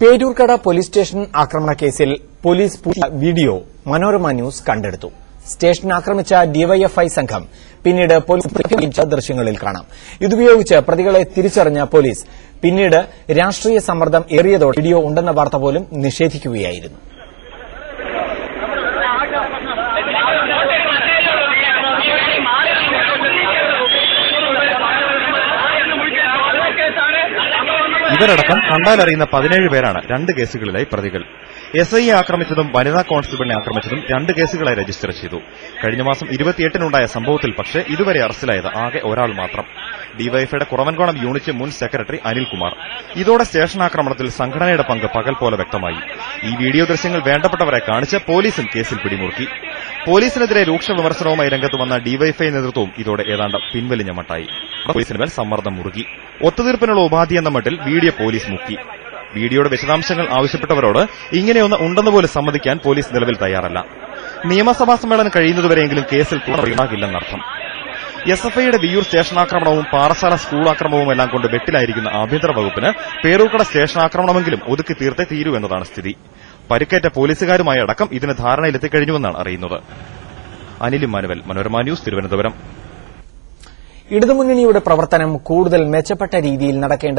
Peroorkada police station ആക്രമണ കേസിൽ police video Manorama news കണ്ടെടുത്തു. സ്റ്റേഷൻ ആക്രമിച്ച ഡിവൈഎഫ്ഐ സംഘം പിന്നീട് പോലീസ് ദൃശ്യങ്ങളിൽ കാണാം. ഇതുപയോഗിച്ച് പ്രതികളെ തിരിച്ചറിഞ്ഞ പോലീസ് പിന്നീട് രാഷ്ട്രീയ സമ്മർദ്ദം ഏറിയതോടെ വീഡിയോ ഉണ്ടെന്ന വാർത്ത പോലും നിഷേധിക്കുകയായിരുന്നു. ഇവരടക്കം കണ്ടാലറിയുന്ന 17 പേരാണ് 2 കേസുകളിലായി പ്രതികൾ. എസ്ഐയെ ആക്രമിച്ചതും വനിതാ കോൺസ്റ്റബിളിനെ ആക്രമിച്ചതും 2 കേസുകളായി രജിസ്റ്റർ ചെയ്തു. കഴിഞ്ഞ മാസം 28-നുണ്ടായ സംഭവത്തിൽ പക്ഷേ ഇതുവരെ അറസ്റ്റിലായത് ആകെ ഒരാൾ മാത്രം. ഡിവൈഎഫ്ഐയുടെ കുറവൻകോണം യൂണിറ്റ് മുൻ സെക്രട്ടറി അനിൽകുമാർ. ഇതോടെ സ്റ്റേഷൻ ആക്രമണത്തിൽ സംഘടനയുടെ പങ്ക് പകൽ പോലെ വ്യക്തമായി. ഈ വീഡിയോ ദൃശ്യങ്ങൾ വേണ്ടപ്പെട്ടവരെ കാണിച്ച് പോലീസും കേസിൽ പിടിമുറുക്കി. പോലീസിനെതിരെ രൂക്ഷ വിമർശനവുമായി രംഗത്ത് വന്ന ഡിവൈഎഫ്ഐ നേതൃത്വവും ഇതോടെ ഏതാണ്ട് പിൻവലിഞ്ഞ മട്ടായി. പോലീസിനുമേൽ സമ്മർദ്ദം മുറുകി. ഒത്തുതീർപ്പിനുള്ള ഉപാധി എന്ന മട്ടിൽ വീഡിയോ പോലീസ് മുക്കി. വീഡിയോയുടെ വിശദാംശങ്ങൾ ആവശ്യപ്പെട്ടവരോട് ഇങ്ങനെയൊന്ന് ഉണ്ടെന്ന് പോലും സമ്മതിക്കാൻ പോലീസ് നിലവിൽ തയ്യാറല്ല. നിയമസഭാ സമ്മേളനം കഴിയുന്നതുവരെയെങ്കിലും കേസിൽ തുടരുണ്ടാകില്ലെന്നർത്ഥം. എസ്എഫ്ഐയുടെ വിയൂർ സ്റ്റേഷനാക്രമണവും പാറശാല സ്കൂൾ ആക്രമണവും എല്ലാം കൊണ്ട് വെട്ടിലായിരിക്കുന്ന ആഭ്യന്തര വകുപ്പിന് പേരൂർക്കട സ്റ്റേഷനാക്രമണമെങ്കിലും ഒതുക്കി തീർത്തേ തീരൂ എന്നതാണ് സ്ഥിതി. പരിക്കേറ്റ പോലീസുകാരുമായി അടക്കം ഇതിന് ധാരണയിലെത്തിക്കഴിഞ്ഞുവെന്നാണ് അറിയുന്നത്. അനിൽ ഇമ്മാനുവൽ, മനോരമ ന്യൂസ്, തിരുവനന്തപുരം. ഇടതുമുന്നണിയുടെ പ്രവർത്തനം കൂടുതൽ മെച്ചപ്പെട്ട രീതിയിൽ നടക്കേണ്ടത്